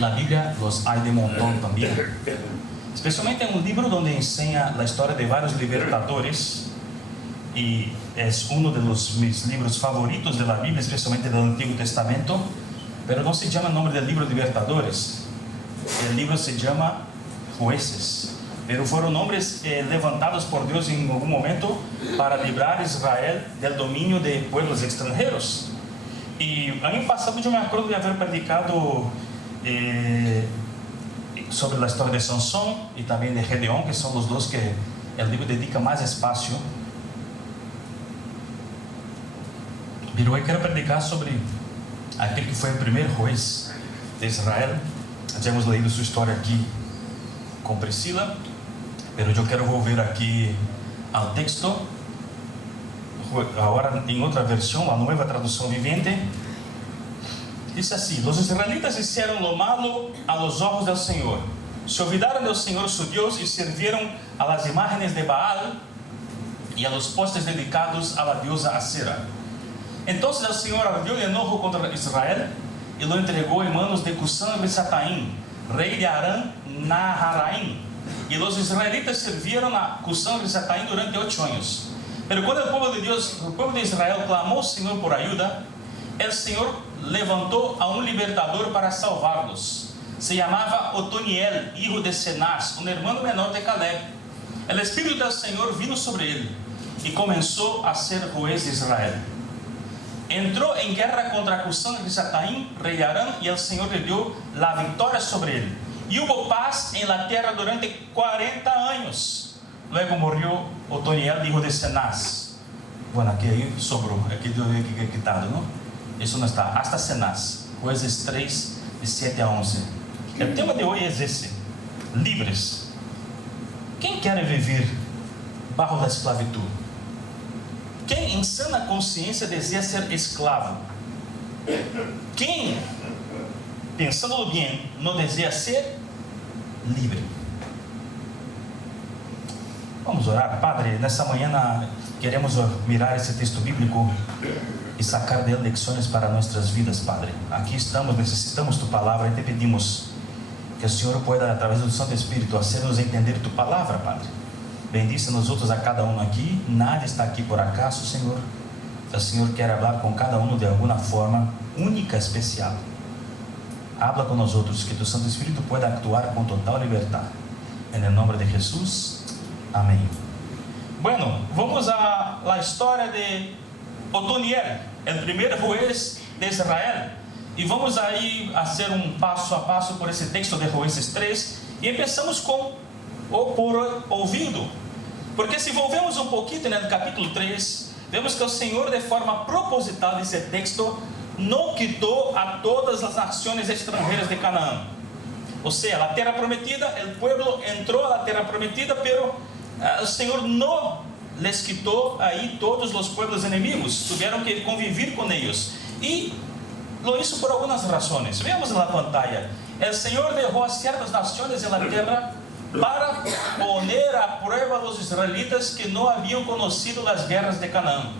En la Biblia los hay de montón también, especialmente en un libro donde enseña la historia de varios libertadores, y es uno de mis libros favoritos de la Biblia, especialmente del Antiguo Testamento, pero no se llama el nombre del libro Libertadores, el libro se llama Jueces, pero fueron hombres levantados por Dios en algún momento para librar a Israel del dominio de pueblos extranjeros. Y año pasado yo me acuerdo de haber predicado sobre la historia de Sansón y también de Gedeón, que son los dos que el libro dedica más espacio. Pero hoy quiero predicar sobre aquel que fue el primer juez de Israel. Ya hemos leído su historia aquí con Priscila, pero yo quiero volver aquí al texto, ahora en otra versión, la nueva traducción viviente. Dice así: los israelitas hicieron lo malo a los ojos del Señor, se olvidaron del Señor su Dios y sirvieron a las imágenes de Baal y a los postes dedicados a la diosa Asera. Entonces el Señor ardió de enojo contra Israel y lo entregó en manos de Cusán-Risataim, rey de Aram Naharaim. Y los israelitas sirvieron a Cusán-Risataim durante 8 años. Pero cuando el pueblo de Israel clamó al Señor por ayuda, el Señor levantó a un libertador para salvarlos. Se llamaba Otoniel, hijo de Cenaz, un hermano menor de Caleb. El Espíritu del Señor vino sobre él y comenzó a ser juez de Israel. Entró en guerra contra Cusán-Risataim, rey de Aram, y el Señor le dio la victoria sobre él. Y hubo paz en la tierra durante 40 años. Luego murió Otoniel, hijo de Cenaz. Bueno, aquí ahí sobró, aquí yo había quitado, ¿no? Eso no está, hasta Cenaz. Jueces 3, de 7 a 11. El tema de hoy es ese: libres. ¿Quién quiere vivir bajo la esclavitud? ¿Quién en sana consciência desea ser esclavo? ¿Quién, pensándolo bien, no desea ser libre? Vamos a orar. Padre, nessa manhã queremos mirar esse texto bíblico e sacar dele lecciones para nuestras vidas, Padre. Aquí estamos, necesitamos tu palabra y te pedimos que el Señor pueda, a través del Santo Espíritu, hacernos entender tu palabra, Padre. Bendice nosotros a cada uno aquí. Nadie está aquí por acaso, Señor. El Señor quer hablar con cada uno de alguna forma única, especial. Habla con nosotros, que tu Santo Espíritu pueda actuar con total libertad. En el nombre de Jesús, amén. Bueno, vamos a la historia de Otoniel, el primer juez de Israel. Y vamos a ir a hacer un paso a paso por ese texto de Jueces 3. Y empezamos con o por ouvindo. Porque se volvemos um pouquinho no capítulo 3, vemos que o Senhor, de forma proposital nesse texto, não quitou a todas as nações extranjeras de Canaã. Ou seja, a terra prometida, o pueblo entrou à terra prometida, pero o Senhor não les quitou aí todos os pueblos inimigos, tiveram que conviver com eles. E lo hizo por algumas razões. Vemos na pantalla, o Senhor derrou certas nações na terra para poner a prueba a los israelitas que no habían conocido las guerras de Canaán.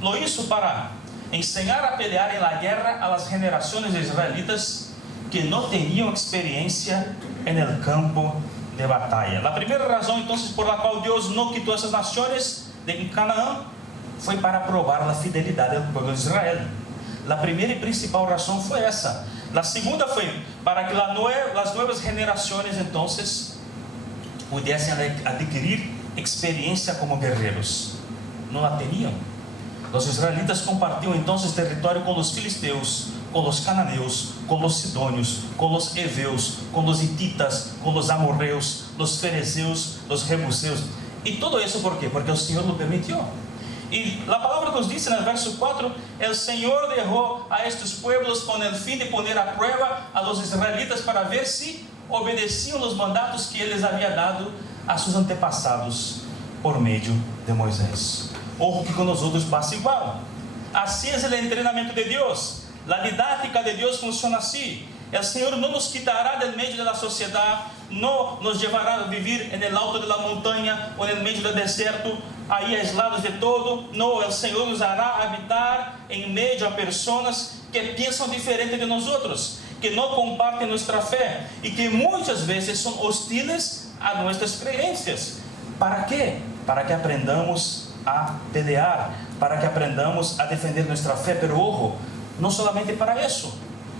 Lo hizo para enseñar a pelear en la guerra a las generaciones de israelitas que no tenían experiencia en el campo de batalla. La primera razón entonces por la cual Dios no quitó esas naciones de Canaán fue para probar la fidelidad del pueblo de Israel. La primera y principal razón fue esa. La segunda fue para que las nuevas generaciones entonces pudiesen adquirir experiencia como guerreros. No la tenían. Los israelitas compartían entonces territorio con los filisteos, con los cananeos, con los sidonios, con los heveos, con los hititas, con los amorreos, los fereceos, los jebuseos. Y todo eso, ¿por qué? Porque el Señor lo permitió. Y la palabra nos dice en el verso 4, el Señor dejó a estos pueblos con el fin de poner a prueba a los israelitas para ver si obedeciam os mandatos que ele havia dado a seus antepassados por meio de Moisés. Ou que com nós outros passa igual. Assim é o treinamento de Deus. A didática de Deus funciona assim. O Senhor não nos quitará do meio da sociedade, não nos levará a viver no alto da montanha ou no meio do deserto, aí aislados de todo. Não, o Senhor nos hará habitar em meio a pessoas que pensam diferente de nós outros, que não compartem nossa fé e que muitas vezes são hostiles a nossas crenças. ¿Para quê? Para que aprendamos a pelear, para que aprendamos a defender nossa fé. Pero ojo, não solamente para isso.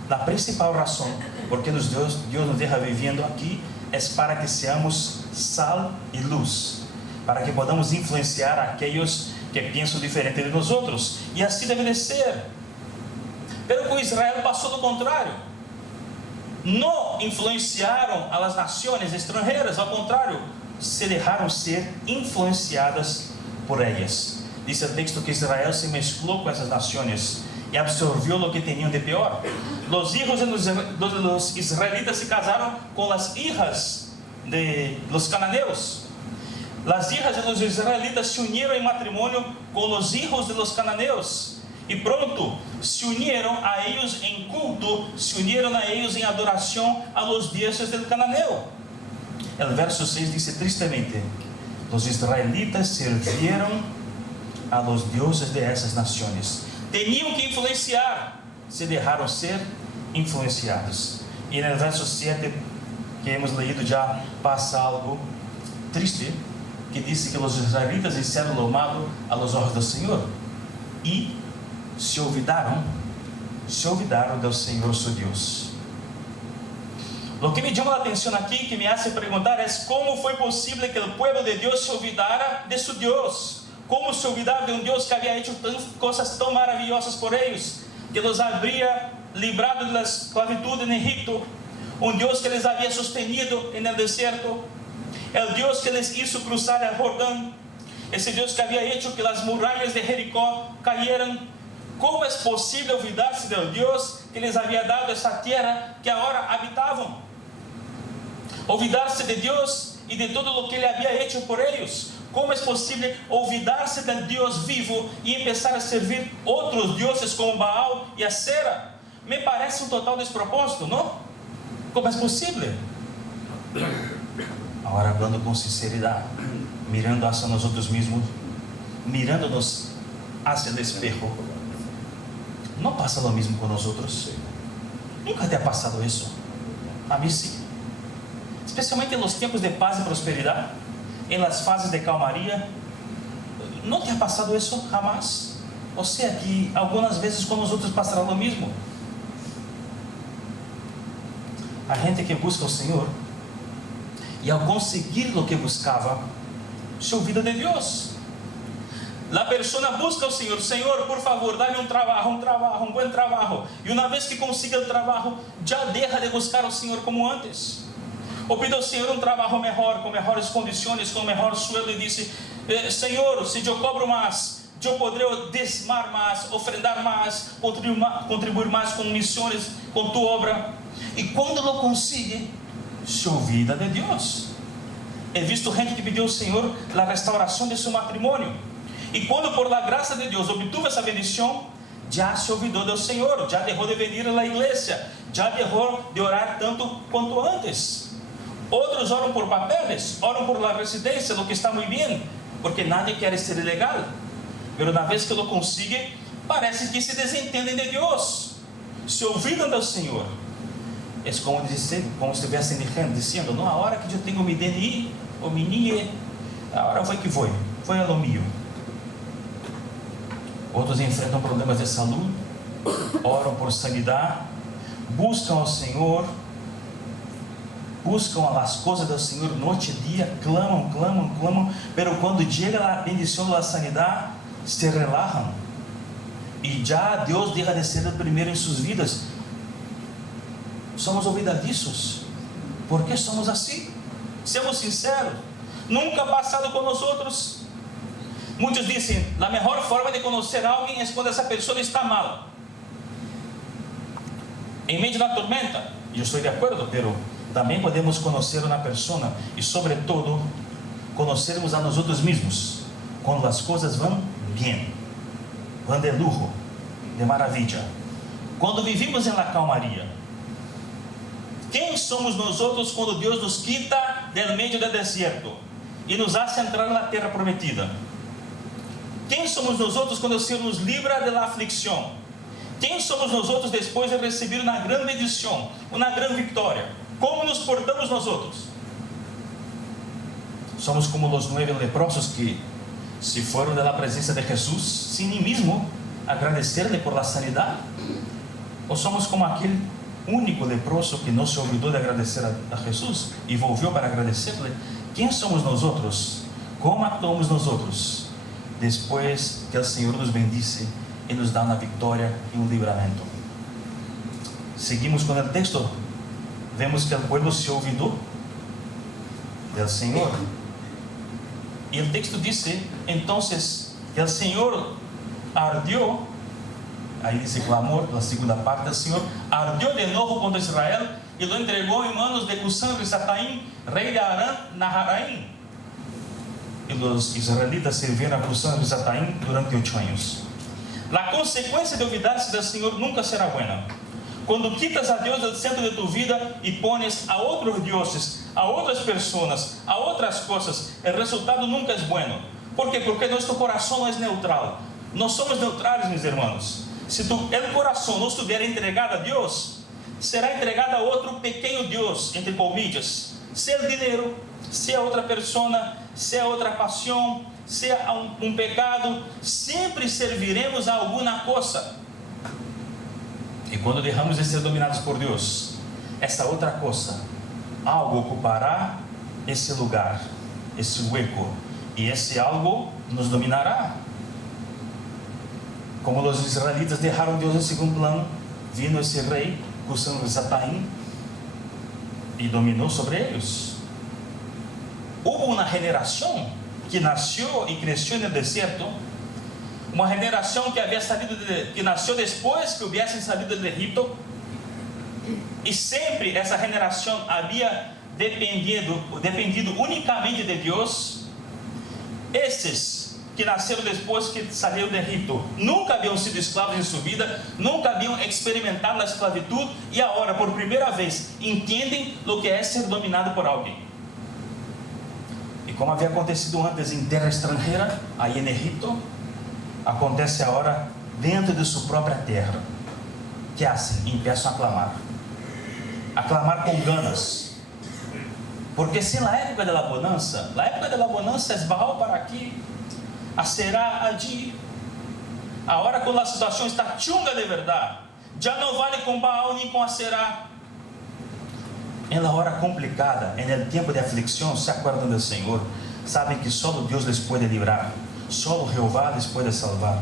A principal razão por que Deus nos deixa vivendo aqui é para que seamos sal e luz, para que podamos influenciar aqueles que pensam diferente de nós outros, e assim deve de ser. Pero com Israel passou do contrário. Não influenciaram as nações estrangeiras, ao contrário, se deixaram ser influenciadas por elas. Diz o texto que Israel se mesclou com essas nações e absorveu o que tinham de pior. Os hijos de los israelitas se casaram com as hijas de los cananeus. As hijas de los israelitas se uniram em matrimônio com os hijos de los cananeus. E pronto, se uniram a eles em culto, se uniram a eles em adoração a los dioses del cananeu. O verso 6 diz tristemente: os israelitas serviram a los dioses de essas nações. Tinham que influenciar, se deixaram ser influenciados. E no verso 7 que hemos leído já passa algo triste, que diz que os israelitas hicieron lo malo a los ojos do Senhor e se olvidaram do Senhor seu Deus. O que me chama a atenção aqui, que me hace perguntar, é como foi possível que o povo de Deus se olvidara de seu Deus. Como se olvidar de um Deus que havia feito coisas tão maravilhosas por eles, que los havia librado da esclavitud em Egipto, um Deus que les havia sostenido no deserto, o Deus que les hizo cruzar o Jordão, esse Deus que havia feito que as muralhas de Jericó cayeran. Como é possível olvidar-se do Deus que les havia dado essa terra que agora habitavam? Olvidar-se de Deus e de todo o que Ele havia feito por eles. Como é possível olvidar-se do Deus vivo e começar a servir outros deuses como Baal e Acera? Me parece um total despropósito, não? Como é possível? Agora, falando com sinceridade, mirando hacia nós mesmos, mirando-nos hacia o espejo, não passa o mesmo com nós outros? Nunca te ha passado isso? A mim sim. Especialmente nos tempos de paz e prosperidade, em las fases de calmaria. Não te ha passado isso jamás? Ou seja, que algumas vezes com nós outros passará o mesmo. A gente que busca o Senhor e ao conseguir o que buscava, se olvida de Deus. A pessoa busca o Senhor: Senhor, por favor, dá-me um bom trabalho. E uma vez que consiga o trabalho, já deixa de buscar o Senhor como antes. Ou pide ao Senhor um trabalho melhor, com melhores condições, com melhor sueldo, e disse: Senhor, se eu cobro mais, eu poderei desmar mais, ofrendar mais, contribuir mais com missões, com tua obra. E quando não consiga, se olvida de Deus. He visto gente que pediu ao Senhor a restauração de seu matrimônio. E quando por la graça de Deus obtuvo essa bendição, já se olvidou do Senhor, já deixou de vir à igreja, já deixou de orar tanto quanto antes. Outros oram por papeles, oram por la residência, o que está muito bem, porque nadie quer ser ilegal. Mas na vez que lo consigue, parece que se desentendem de Deus, se olvidam do Senhor. É como estivessem dizendo: não, a hora que eu tenho meu DNI, ou meu NIE, a hora foi a lo mío. Outros enfrentam problemas de saúde, oram por sanidade, buscam ao Senhor, buscam as coisas do Senhor noite e dia, clamam, pero quando chega a bendição da sanidade, se relaxam, e já Deus deixa de ser o primeiro em suas vidas. Somos olvidadiços. Por que somos assim? Sejamos sinceros. Nunca passado com nós outros. Muitos dizem: a melhor forma de conhecer alguém é quando essa pessoa está mal. Em meio da tormenta, eu estou de acordo, pero também podemos conhecer uma pessoa e, sobretudo, conhecermos a nós outros mesmos quando as coisas vão bem, vão de lujo, de maravilha, quando vivimos na calmaria. Quem somos nós outros quando Deus nos quita do meio do deserto e nos hace entrar na terra prometida? Quem somos nós outros quando o Senhor nos livra da aflição? Quem somos nós outros depois de receber uma grande bendição, uma grande vitória? Como nos portamos nós outros? Somos como os 9 leprosos que se foram da presença de Jesus sem nem mesmo agradecer-lhe por la sanidade? Ou somos como aquele único leproso que não se olvidou de agradecer a Jesus e voltou para agradecer-lhe? Quem somos nós outros? Como actuamos nós outros depois que o Senhor nos bendice e nos dá uma vitória e um livramento? Seguimos com o texto. Vemos que o povo se olvidou do Senhor. E o texto diz, então, que o Senhor ardió, aí diz clamor, na segunda parte, o Senhor ardió de novo contra Israel e lo entregou em manos de Cusã-Risataim, rei de Aram-Naharaim. E os israelitas serviram a Cusã-Risataim durante 8 anos. A consequência de olvidar-se do Senhor nunca será buena. Quando quitas a Deus do centro de tu vida e pones a outros dioses, a outras pessoas, a outras coisas, o resultado nunca é bueno. ¿Por quê? Porque nosso coração não é neutral. Nós somos neutrais, meus irmãos. Se o coração não estiver entregado a Deus, será entregado a outro pequeno Deus, entre comillas. Se o dinheiro, se a outra pessoa, se a outra paixão, se a um pecado, sempre serviremos a alguma coisa. E quando deixamos de ser dominados por Deus, essa outra coisa, algo ocupará esse lugar, esse hueco, e esse algo nos dominará. Como os israelitas deixaram Deus em segundo plano, vindo esse rei, Cusã-Risataim, e dominou sobre eles. Houve uma geração que nasceu e cresceu no deserto, uma geração que nasceu depois que houvessem saído do Egito, e sempre essa geração havia dependido unicamente de Deus. Esses que nasceram depois que saíram do Egito nunca haviam sido escravos em sua vida, nunca haviam experimentado a esclavitud, e agora, por primeira vez, entendem o que é ser dominado por alguém. E como havia acontecido antes em terra estrangeira, aí em Egito, acontece agora dentro de sua própria terra. Que assim, começam a clamar com ganas, porque se na época da bonança, é Baal para aqui, a será allí. Agora, quando a situação está chunga de verdade, já não vale com Baal nem com a será. Em la hora complicada, em el tempo de aflicção, se acuerdan do Senhor, sabem que só Deus les pode livrar. Só Jeová les pode salvar.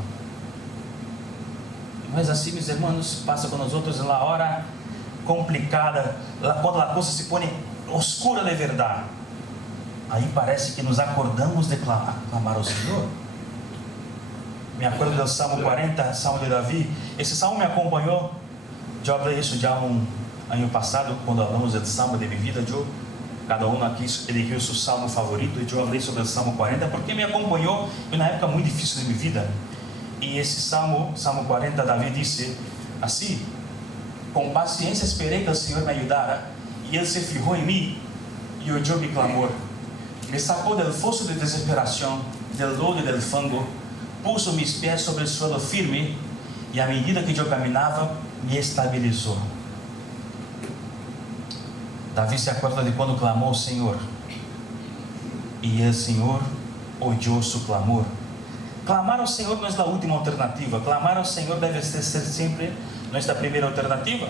Mas assim, meus irmãos, passa com nós outros na hora complicada, quando a coisa se põe oscura de verdade. Aí parece que nos acordamos de clamar ao Senhor. Me acordo do Salmo 40, Salmo de Davi. Esse salmo me acompanhou. Eu falei isso já ano passado, quando falamos do Salmo de minha vida. Cada um aqui eligiu o seu salmo favorito, e eu falei sobre o Salmo 40, porque me acompanhou em uma época muito difícil de minha vida. E esse Salmo 40, Davi disse assim: com paciência esperei que o Senhor me ajudara, e Ele se fijou em mim, e oyó mi clamor. Me sacou del fosso de desesperação, del lodo e del fango, puso mis pés sobre o suelo firme, e à medida que eu caminhava, me estabilizou. Davi se acorda de quando clamou ao Senhor, e o Senhor oyó seu clamor. Clamar ao Senhor não é a última alternativa. Clamar ao Senhor deve ser sempre nossa primeira alternativa.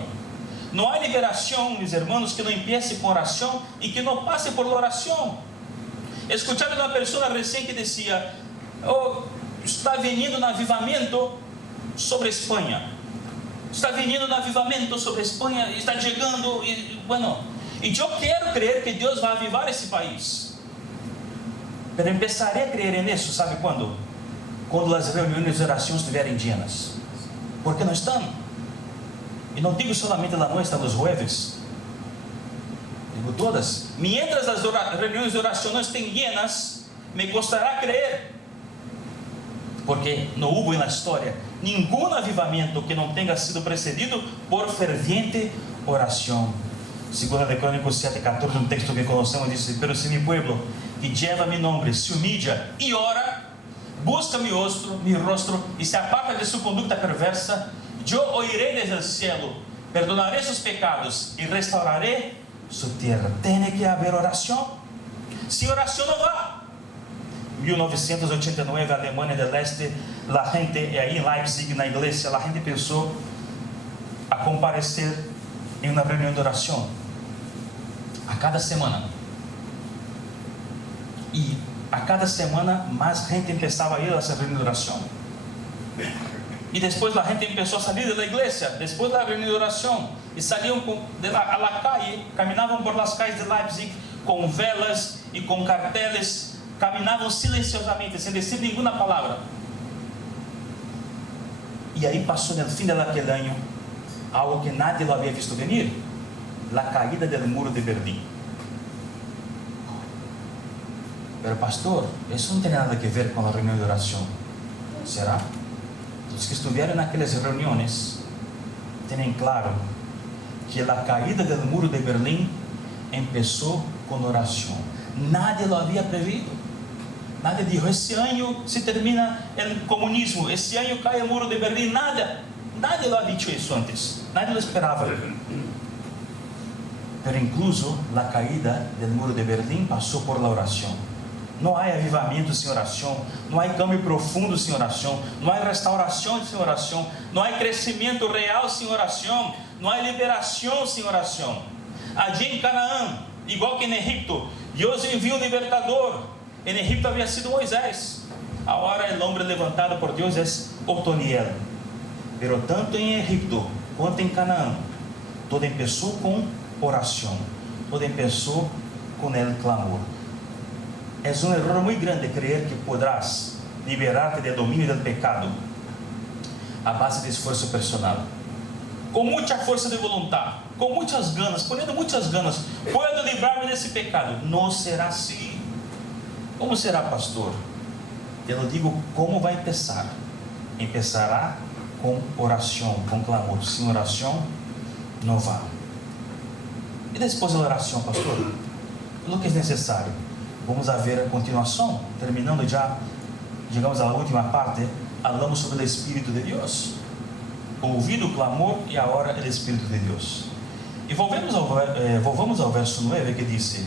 Não há liberação, meus irmãos, que não empiece com oração e que não passe por oração. Escutava uma pessoa recém que dizia: está vindo um avivamento sobre a Espanha. Está vindo um avivamento sobre a Espanha, está chegando, e eu quero crer que Deus vai avivar esse país. Mas começarei a crer nisso, sabe quando? Quando as reuniões de oração estiverem llenas. Porque não estão. E não digo solamente la nuestra, los jueves. Digo todas. Mientras as reuniões de oração não estén llenas, me costará crer. Porque não houve na história nenhum avivamento que não tenha sido precedido por ferviente oração. 2 de Crônicas 7:14, um texto que conhecemos, diz: pero se mi pueblo, que lleva mi nombre, se humilla e ora, busca mi rostro e se aparta de sua conduta perversa, yo oiré desde el cielo, perdonaré sus pecados y restauraré su tierra. Tiene que haber oración. Sin oración no va. 1989, Alemania del Este, la gente, ahí en Leipzig, na iglesia, la gente pensó a comparecer en una reunión de oración a cada semana. Y a cada semana más gente empezaba a ir a esa reunión de oración. Y después la gente empezó a salir de la iglesia, después de la reunión de oración, y salían a la calle, caminaban por las calles de Leipzig con velas y con carteles, caminaban silenciosamente, sin decir ninguna palabra. Y ahí pasó en el fin de aquel año algo que nadie lo había visto venir: la caída del muro de Berlín. Pero pastor, eso no tiene nada que ver con la reunión de oración. ¿Será? Los que estuvieron en aquellas reuniones tienen claro que la caída del muro de Berlín empezó con oración. Nadie lo había previsto. Nadie dijo: ese año se termina el comunismo, ese año cae el muro de Berlín. Nadie lo ha dicho eso antes. Nadie lo esperaba. Pero incluso la caída del muro de Berlín pasó por la oración. No hay avivamiento sin oración, no hay cambio profundo sin oración, no hay restauración sin oración, no hay crecimiento real sin oración, no hay liberación sin oración. Allí en Canaán, igual que en Egipto, Dios envió un libertador. En Egipto había sido Moisés. Ahora el hombre levantado por Dios es Otoniel. Pero tanto en Egipto cuanto en Canaán, todo empezó con oración, todo empezó con el clamor. Es un error muy grande creer que podrás liberarte del dominio del pecado a base de esfuerzo personal. Con mucha fuerza de voluntad, con muchas ganas, poniendo muchas ganas, puedo librarme de ese pecado. No será así. ¿Cómo será, pastor? Te lo digo, ¿cómo va a empezar? Empezará con oración, con clamor. Sin oración, no va. Y después de la oración, pastor, lo que es necesario. Vamos a ver a continuación, terminando ya, llegamos a la última parte, hablamos sobre el Espíritu de Dios. Ouvido o clamor e agora o Espírito de Deus. E volvamos ao verso 9 que diz: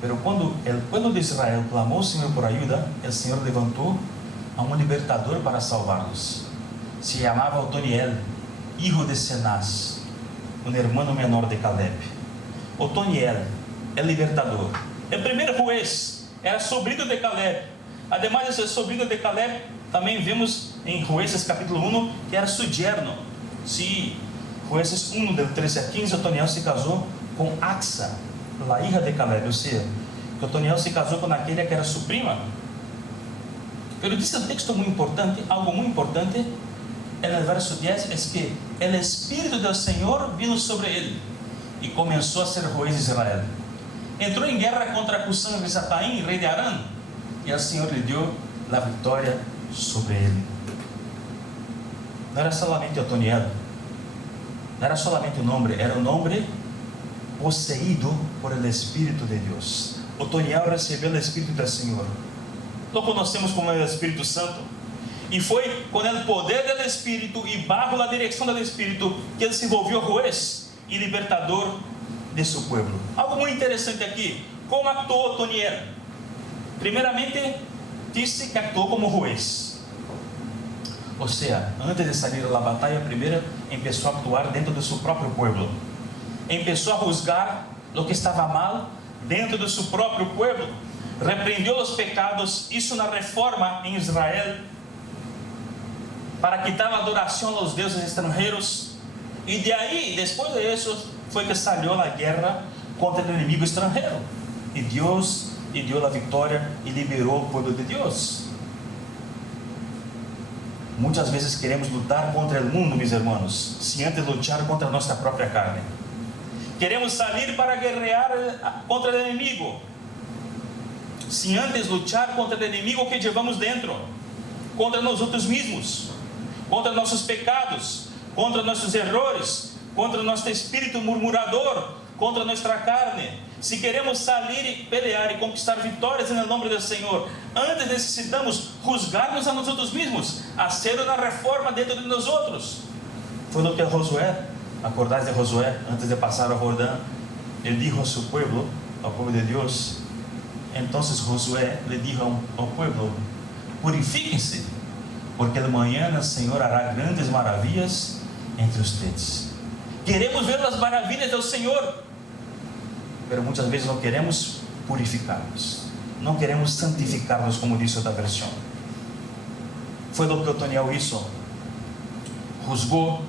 Pero quando o pueblo de Israel clamou ao Senhor por ajuda, o Senhor levantou a um libertador para salvá-los. Se chamava Otoniel, hijo de Cenaz, um hermano menor de Caleb. Otoniel, o libertador. O primeiro juez era sobrinho de Caleb. Además de ser sobrinho de Caleb, também vemos em Jueces capítulo 1 que era su yerno. Sí, Jueces 1 del 13 a 15, Otoniel se casou com Axa, a hija de Caleb, ou seja, que Otoniel se casou com aquela que era sua prima. Pero diz o texto muito importante, algo muito importante, no verso 10, é que o Espírito do Senhor vino sobre ele e começou a ser juez de Israel. Entrou em guerra contra Cusã-Risataim, rei de Arã, e o Senhor lhe deu a vitória sobre ele. Não era solamente Otoniel, não era solamente um homem, era um homem possuído por el Espírito de Deus. Otoniel recebeu o Espírito do Senhor. Lo conhecemos como o Espírito Santo. E foi com o poder do Espírito e bajo a direção do Espírito que ele se volviu juez e libertador de seu povo. Algo muito interessante aqui. Como actuou Otoniel? Primeiramente, disse que actuou como juez. Ou seja, antes de sair da batalha, primeiro começou a actuar dentro do seu próprio povo. Começou a juzgar o que estava mal dentro do seu próprio povo. Repreendeu os pecados, hizo uma reforma em Israel para quitar a adoração aos deuses estrangeiros. E de aí, depois de isso, foi que saiu a guerra contra o inimigo estrangeiro. E Deus lhe deu a vitória e liberou o povo de Deus. Muitas vezes queremos lutar contra o mundo, meus irmãos, sem antes lutar contra a nossa própria carne. Queremos sair para guerrear contra o inimigo, sem antes lutar contra o inimigo que levamos dentro, contra nós outros mesmos, contra nossos pecados, contra nossos erros, contra nosso espírito murmurador, contra nuestra carne. Si queremos salir y pelear y conquistar victorias en el nombre del Señor, antes necesitamos juzgarnos a nosotros mismos, hacer una reforma dentro de nosotros. Fue lo que Josué, acordáis de Josué, antes de pasar a Jordán, él dijo a su pueblo, al pueblo de Dios. Entonces Josué le dijo al pueblo: purifíquense, porque mañana el Señor hará grandes maravillas entre ustedes. Queremos ver las maravillas del Señor, pero muchas veces no queremos purificarnos, no queremos santificarnos, como dice otra versión. Fue lo que Otoniel hizo: juzgó,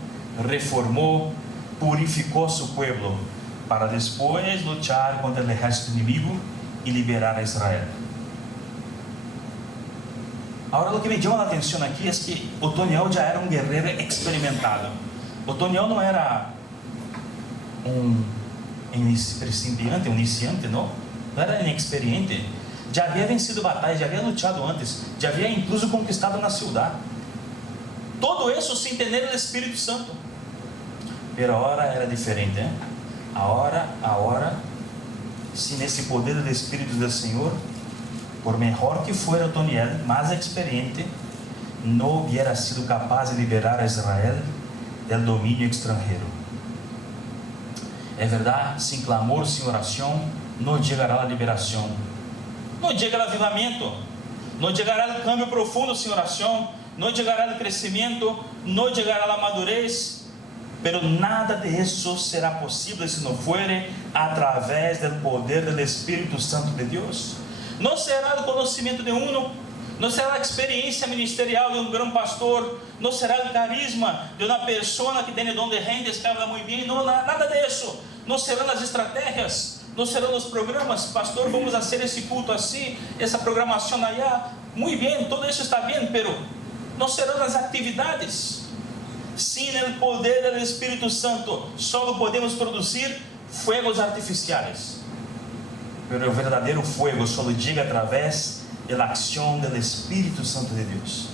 reformó, purificó a su pueblo, para después luchar contra el ejército enemigo y liberar a Israel. Ahora, lo que me llama la atención aquí es que Otoniel ya era un guerrero experimentado. Otoniel no era un iniciante, no era inexperiente. Ya había vencido batallas, ya había luchado antes, ya había incluso conquistado una ciudad. Todo eso sin tener el Espíritu Santo. Pero ahora era diferente, ¿eh? Ahora, sin ese poder del Espíritu del Señor, por mejor que fuera Otoniel, más experiente, no hubiera sido capaz de liberar a Israel del dominio extranjero. Es verdad, sin clamor, sin oración, no llegará la liberación, no llegará el avivamiento, no llegará el cambio profundo sin oración, no llegará el crecimiento, no llegará la madurez. Pero nada de eso será posible si no fuere a través del poder del Espíritu Santo de Dios. No será el conocimiento de uno, no será la experiencia ministerial de un gran pastor, no será el carisma de una persona que tiene don de gentes, que habla muy bien, no, nada de eso. No serán las estrategias, no serán los programas. Pastor, vamos a hacer ese culto así, esa programación allá. Muy bien, todo eso está bien, pero no serán las actividades. Sin el poder del Espíritu Santo, solo podemos producir fuegos artificiales. Pero el verdadero fuego solo llega a través de la acción del Espíritu Santo de Dios.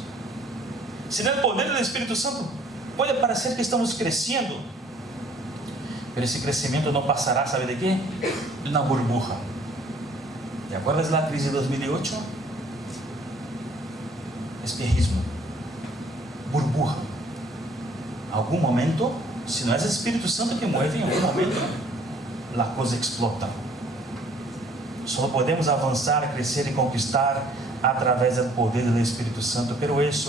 Sin el poder del Espíritu Santo, puede parecer que estamos creciendo, pero ese crecimiento no pasará, ¿sabe de qué? De una burbuja. ¿Te acuerdas de la crisis de 2008? Espejismo, burbuja. Algún momento, si no es el Espíritu Santo que mueve, en algún momento la cosa explota. Solo podemos avanzar, crecer y conquistar a través del poder del Espíritu Santo, pero eso